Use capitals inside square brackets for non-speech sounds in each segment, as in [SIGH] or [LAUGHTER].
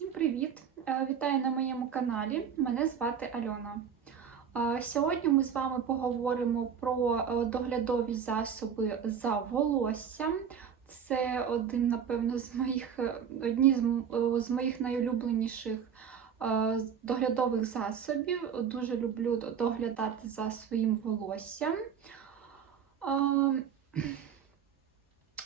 Всім привіт! Е, Вітаю на моєму каналі. Мене звати Альона. Е, Сьогодні ми з вами поговоримо про е, доглядові засоби за волоссям. Це один, напевно, з моїх одні з, моїх найулюбленіших доглядових засобів. Дуже люблю доглядати за своїм волоссям.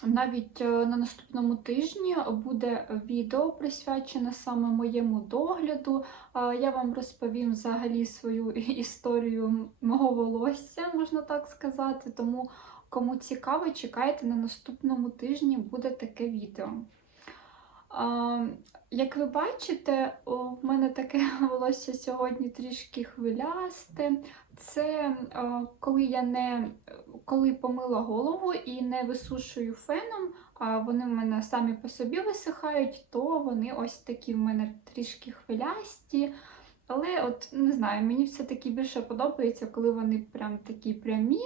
Навіть е, на наступному тижні буде відео присвячене саме моєму догляду. Я вам розповім взагалі свою [LAUGHS] історію мого волосся, можна так сказати. Тому, кому цікаво, чекайте на наступному тижні буде таке відео. Як ви бачите, в мене таке [LAUGHS] волосся сьогодні трішки хвилясте. Це коли я не коли помила голову і не висушую феном, а вони в мене самі по собі висихають, то вони ось такі в мене трішки хвилясті. Але от не знаю, мені все-таки більше подобається, коли вони прям такі прямі.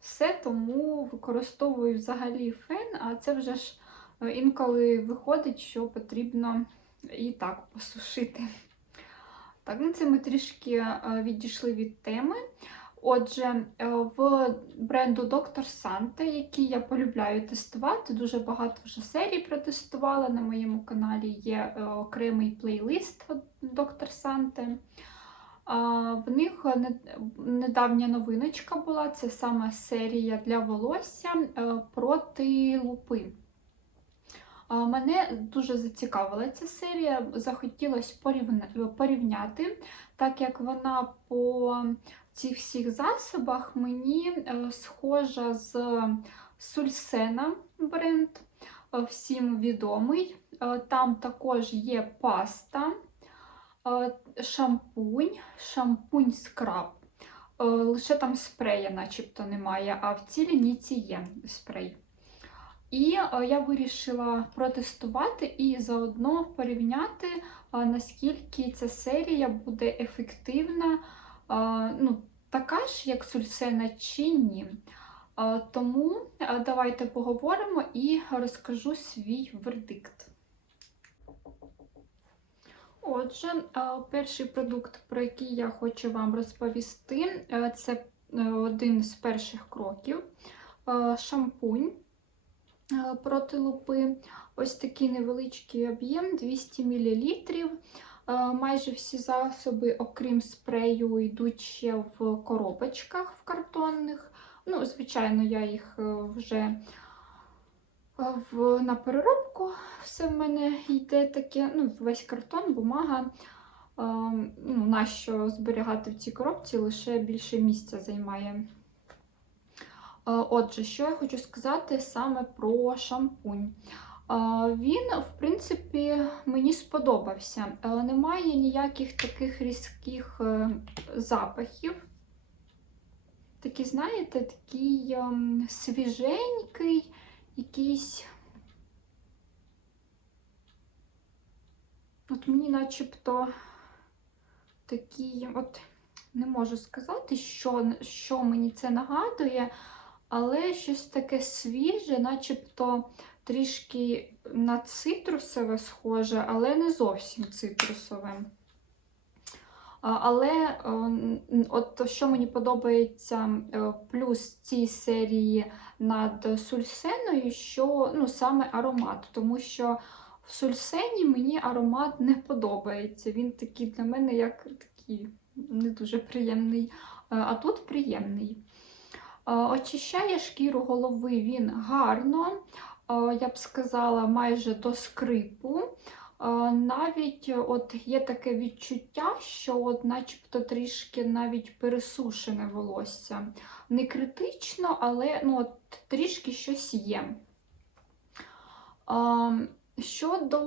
Все тому використовую взагалі фен, а це вже ж е, інколи виходить, що потрібно і так посушити. Так, ну це ми трішки е, відійшли від теми. Отже, е, в бренду Dr. Sante, який я полюбляю тестувати, дуже багато вже серій протестувала. На моєму каналі є е, окремий плейлист Dr. Sante. В них недавня новиночка була, це саме серія для волосся проти лупи. Мене дуже зацікавила ця серія, захотілося порівня- порівняти, так як вона по цих всіх засобах мені е, схожа з Сульсена бренд, е, всім відомий. Е, Там також є паста, е, шампунь, шампунь скраб. Е, Лише там спрея начебто немає, а в цій лінійці є спрей. І е, я вирішила протестувати і заодно порівняти, е, наскільки ця серія буде ефективна, е, ну, така ж, як Сульсена, чи ні. Тому давайте поговоримо і розкажу свій вердикт. Отже, перший продукт, про який я хочу вам розповісти, це один з перших кроків шампунь проти лупи. Ось такий невеличкий об'єм 200 мл. Е, Майже всі засоби, окрім спрею, йдуть ще в коробочках в картонних. Ну, звичайно, я їх е, вже е, в, на переробку. Все в мене йде таке, ну, весь картон, бумага. Е, Ну, нащо зберігати в цій коробці, лише більше місця займає. Е, Отже, що я хочу сказати саме про шампунь. Е, Він, в принципі, мені сподобався. Е, Немає ніяких таких різких запахів. Такий, знаєте, такий ем, свіженький, якийсь. От мені начебто такий, от не можу сказати, що, що мені це нагадує, але щось таке свіже, начебто трішки на цитрусове схоже, але не зовсім цитрусове. Але от що мені подобається е, плюс цій серії над сульсеною, що ну, саме аромат, тому що в сульсені мені аромат не подобається. Він такий для мене як такий не дуже приємний, Е, а тут приємний. Е, Очищає шкіру голови він гарно, е, я б сказала, майже до скрипу. Е, Навіть от є таке відчуття, що от начебто трішки навіть пересушене волосся. Не критично, але ну, от трішки щось є. Щодо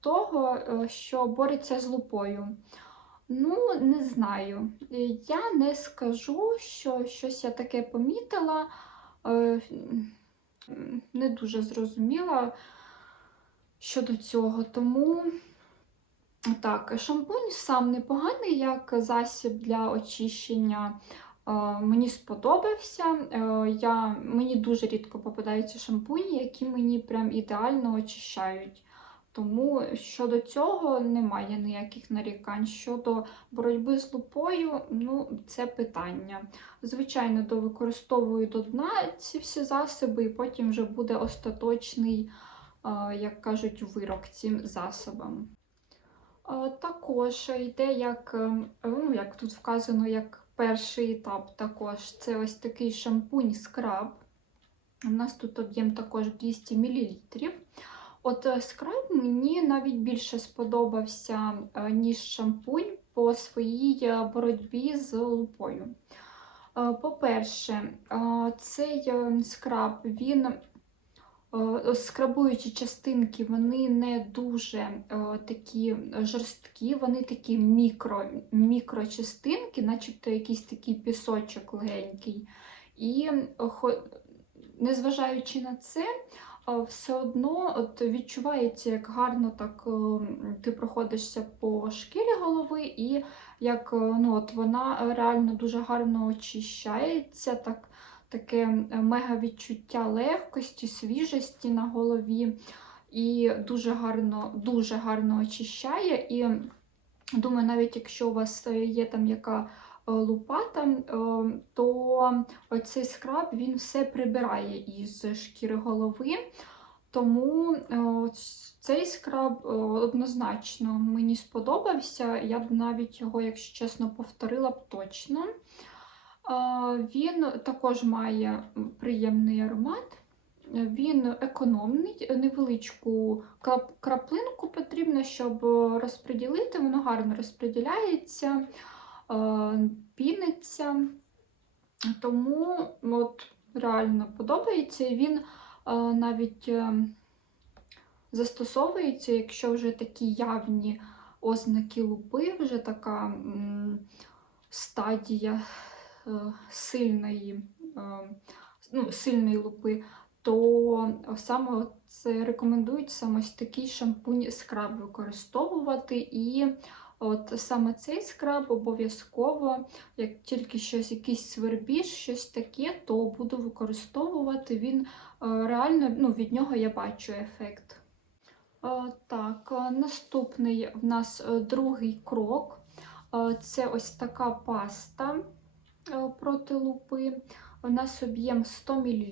того, що бореться з лупою. Ну, не знаю. Я не скажу, що щось я таке помітила. Е, Не дуже зрозуміла щодо цього. Тому так, шампунь сам непоганий як засіб для очищення. Е, Мені сподобався. Е, Я, мені дуже рідко попадаються шампуні, які мені прям ідеально очищають. Тому щодо цього немає ніяких нарікань. Щодо боротьби з лупою, ну, це питання. Звичайно, довикористовую до дна ці всі засоби, і потім вже буде остаточний, е, як кажуть, вирок цим засобам. Е, Також йде, як, е, ну, як тут вказано, як перший етап також. Це ось такий шампунь скраб. У нас тут об'єм також 200 мл. От е, скраб мені навіть більше сподобався, е, ніж шампунь по своїй е, боротьбі з лупою. По-перше, цей скраб, він скрабуючі частинки, вони не дуже такі жорсткі, вони такі мікро, мікрочастинки, начебто якийсь такий пісочок легенький. І незважаючи на це, все одно от відчувається, як гарно так е, ти проходишся по шкірі голови, і як е, ну, от вона реально дуже гарно очищається, так, таке мега відчуття легкості, свіжості на голові, і дуже гарно, дуже гарно очищає. І думаю, навіть якщо у вас е, є там яка е, е, то цей скраб він все прибирає із шкіри голови. Тому е, цей скраб однозначно мені сподобався. Я б навіть його, якщо чесно, повторила б точно. Він також має приємний аромат. Він економний, невеличку краплинку потрібно, щоб розподілити, воно гарно розподіляється, піниться. Тому от, реально подобається. І Він е, навіть е, застосовується, якщо вже такі явні ознаки лупи, вже така стадія е, сильної, е, ну, сильної лупи, то саме це рекомендують саме такий шампунь скраб використовувати. І от саме цей скраб обов'язково, як тільки щось, якийсь свербіж, щось таке, то буду використовувати. Він е, реально ну, від нього я бачу ефект. Е, Так, е, наступний в нас другий крок. Це ось така паста проти лупи. У нас об'єм 100 мл.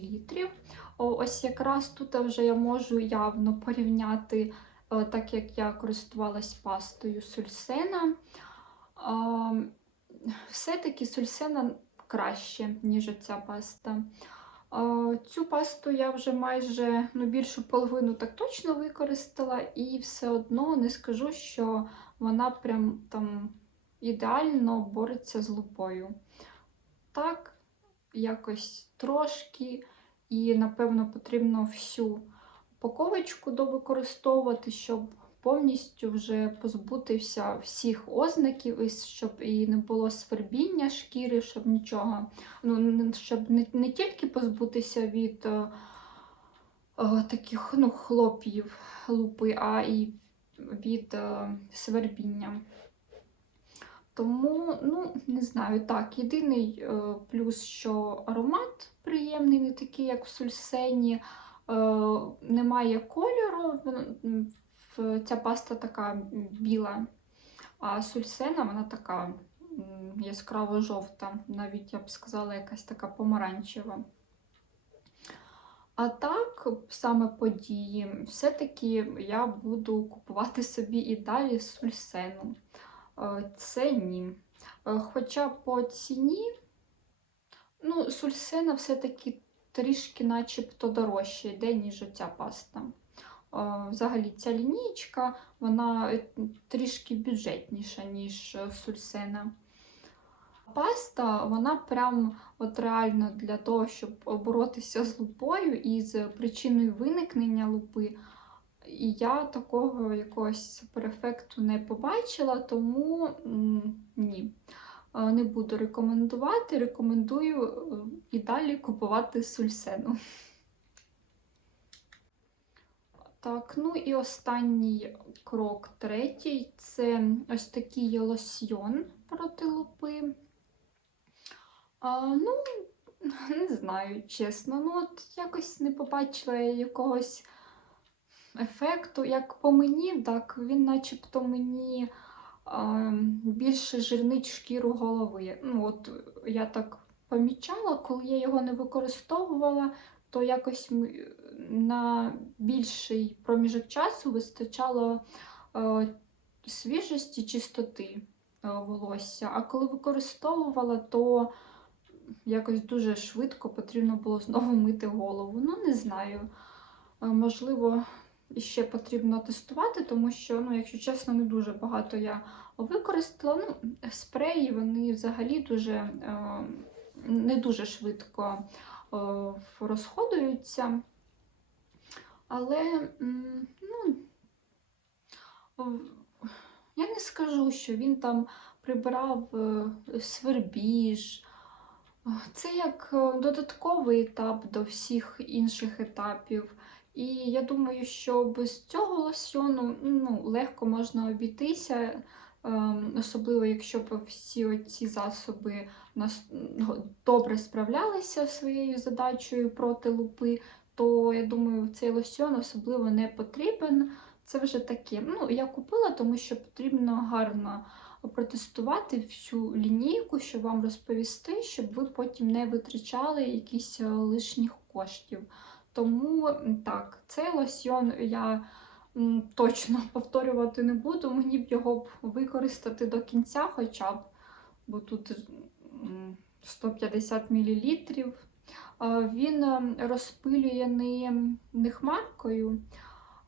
Ось якраз тут вже я можу явно порівняти, так як я користувалась пастою Сульсена. Е, Все-таки Сульсена краще, ніж ця паста. Цю пасту я вже майже ну, більшу половину так точно використала, і все одно не скажу, що вона прям там ідеально бореться з лупою. Так, якось трошки, і напевно потрібно всю упаковочку довикористовувати, щоб повністю вже позбутися всіх ознаків, і щоб і не було свербіння шкіри, щоб нічого ну, щоб не, не тільки позбутися від е, е, таких ну, хлоп'їв лупи, а і від е, свербіння. Тому, ну, не знаю, так, єдиний е, плюс, що аромат приємний, не такий, як в сульсені, немає кольору, ця паста така біла, а сульсена вона така яскраво жовта, навіть я б сказала, якась така помаранчева. А так, саме події, все-таки я буду купувати собі і далі сульсену. Е, Це ні. Е, Хоча по ціні, ну, сульсена все-таки трішки начебто дорожче йде, ніж ця паста. Е, Взагалі, ця лінійка, вона е, трішки бюджетніша, ніж е, сульсена. Паста, вона прям от реально для того, щоб боротися з лупою і з причиною виникнення лупи. І я такого якогось суперефекту не побачила, тому ні. Е, Не буду рекомендувати. Рекомендую е, і далі купувати сульсену. Так, ну і останній крок, третій це ось такий лосьйон проти лупи. А, ну, [LAUGHS] не знаю, чесно. Ну, от якось не побачила я якогось ефекту. Як по мені, так він начебто мені більше жирнить шкіру голови. Ну, от я так помічала, коли я його не використовувала, то якось на більший проміжок часу вистачало е, свіжості, чистоти е, волосся. А коли використовувала, то якось дуже швидко потрібно було знову мити голову. Ну, не знаю. Е, Можливо, ще потрібно тестувати, тому що, ну, якщо чесно, не дуже багато я використала. Ну, спреї вони взагалі дуже е, не дуже швидко е, розходуються. Але ну, я не скажу, що він там прибирав е, свербіж. Це як додатковий етап до всіх інших етапів. І я думаю, що без цього лосьйону ну, легко можна обійтися, ем, особливо якщо б всі ці засоби добре справлялися своєю задачею проти лупи, то я думаю, цей лосьйон особливо не потрібен. Це вже таке. Ну, я купила, тому що потрібно гарно протестувати всю лінійку, щоб вам розповісти, щоб ви потім не витрачали якісь е, лишніх коштів. Тому так, цей лосьйон я точно [LAUGHS] повторювати не буду. Мені б його б використати до кінця, хоча б, бо тут 150 мл. Він е, розпилює не, не хмаркою,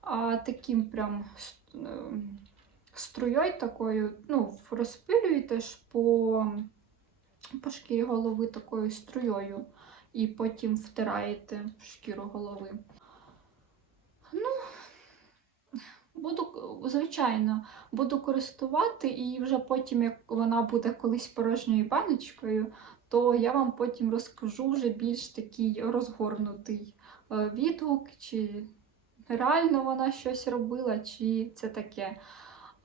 а таким прям е, струєю такою, ну, розпилюєте ж по, по шкірі голови такою струєю і потім втираєте в шкіру голови. Ну, буду, звичайно, буду користувати, і вже потім, як вона буде колись порожньою баночкою, то я вам потім розкажу вже більш такий розгорнутий е, відгук, чи реально вона щось робила, чи це таке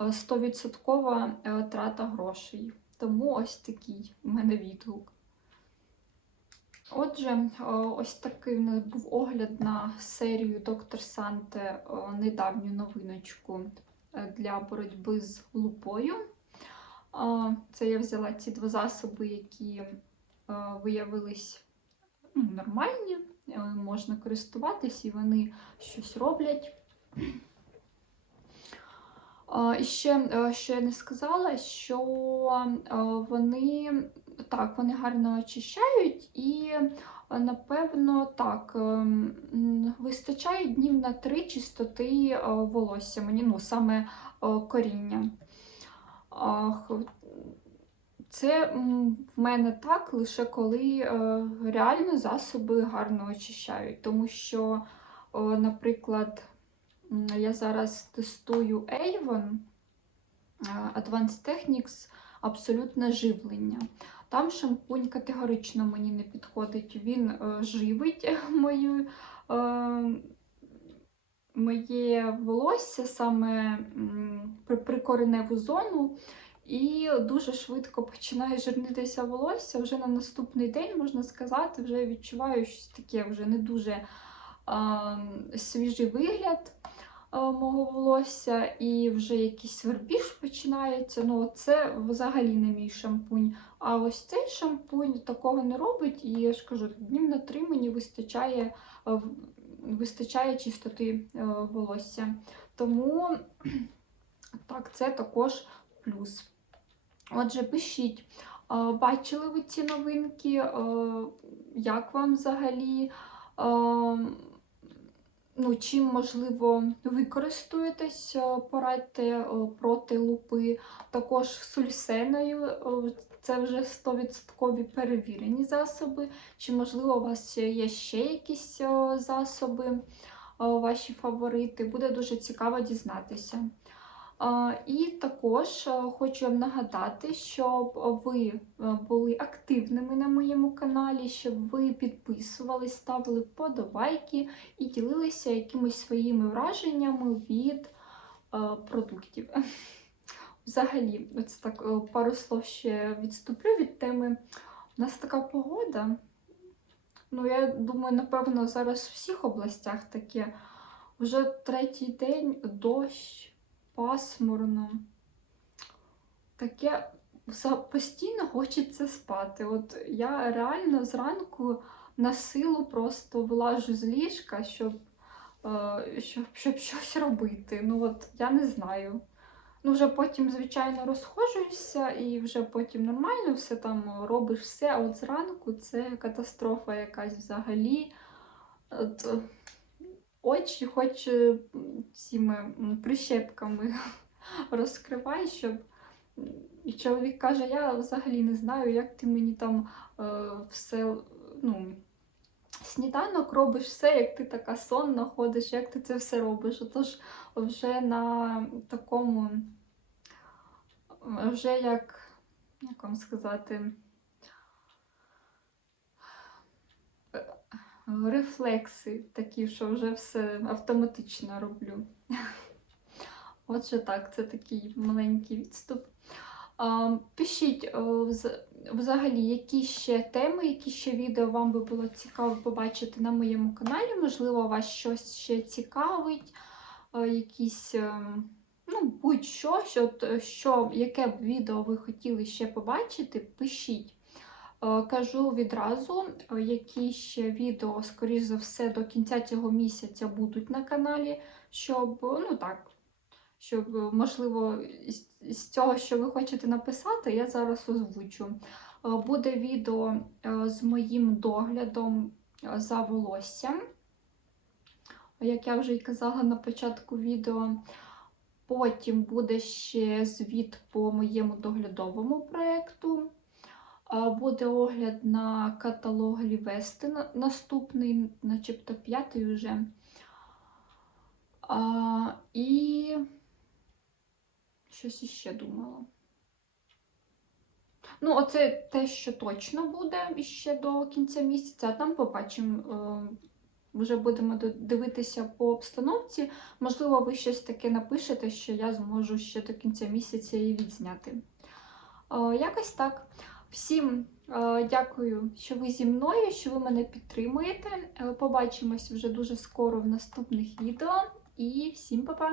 е, стовідсоткова е, трата грошей. Тому ось такий у мене відгук. Отже, ось такий в нас був огляд на серію Доктор Санте недавню новиночку е, для боротьби з лупою. Це я взяла ці два засоби, які е, виявились ну, нормальні, е, можна користуватись і вони щось роблять. І ще, що я не сказала, що вони так, вони гарно очищають і, напевно, так, ем, вистачає днів на три чистоти е, волосся, мені ну, саме е, коріння. Це в мене так лише коли е, реально засоби гарно очищають, тому що, наприклад, я зараз тестую Avon Advanced Techniques абсолютне живлення. Там шампунь категорично мені не підходить. Він е, живить [LAUGHS] мою, е, моє волосся, саме при- прикореневу зону. І дуже швидко починає жирнитися волосся. Вже на наступний день, можна сказати, вже відчуваю щось таке вже не дуже а, свіжий вигляд мого волосся, і вже якийсь свербіж починається. Ну, це взагалі не мій шампунь. А ось цей шампунь такого не робить, і я ж кажу, днів на три мені вистачає, е, вистачає чистоти е, волосся. Тому [CLEARS THROAT] так, це також плюс. Отже, пишіть, е, бачили ви ці новинки? Е, Як вам взагалі? Ну, чим, можливо, використаєтесь, порадьте проти лупи. Також сульсеною, це вже 100% перевірені засоби. Чи, можливо, у вас є ще якісь засоби, ваші фаворити? Буде дуже цікаво дізнатися. І також е, хочу вам нагадати, щоб ви е, були активними на моєму каналі, щоб ви підписувались, ставили вподобайки і ділилися якимись своїми враженнями від е, продуктів. [LAUGHS] Взагалі, це так пару слов ще відступлю від теми. У нас така погода. Ну, я думаю, напевно, зараз в всіх областях таке. Вже третій день дощ, пасмурно. Таке постійно хочеться спати. От я реально зранку на силу просто вилажу з ліжка, щоб, е, щоб, щоб щось робити. Ну от я не знаю. Ну, вже потім, звичайно, розходжуєшся і вже потім нормально все там робиш все, а от зранку це катастрофа якась взагалі. От, очі хоч цими прищепками [LAUGHS] розкривай, щоб. І чоловік каже, я взагалі не знаю, як ти мені там е, все, ну, сніданок робиш все, як ти така сонна ходиш, як ти це все робиш. Отож, вже на такому, вже як, як вам сказати, е, рефлекси такі, що вже все автоматично роблю. Отже, так, це такий маленький відступ. Пишіть е, взагалі, які ще теми, які ще відео вам би було цікаво побачити на моєму каналі. Можливо, вас щось ще цікавить, е, якісь, е, ну, будь-що, що, що, яке б відео ви хотіли ще побачити, пишіть. Е, Кажу відразу, е, які ще відео, скоріш за все, до кінця цього місяця будуть на каналі, щоб, ну так, щоб, е, можливо, з, цього, що ви хочете написати, я зараз озвучу. Буде відео з моїм доглядом за волоссям, як я вже й казала на початку відео. Потім буде ще звіт по моєму доглядовому проєкту. Буде огляд на каталог Лівести наступний, начебто п'ятий вже. А, і щось іще думала. Ну, оце те, що точно буде іще до кінця місяця, а там побачимо. е, Вже будемо дивитися по обстановці. Можливо, ви щось таке напишете, що я зможу ще до кінця місяця її відзняти. Е, Якось так. Всім е, дякую, що ви зі мною, що ви мене підтримуєте. Е, Побачимось вже дуже скоро в наступних відео. І всім па-па!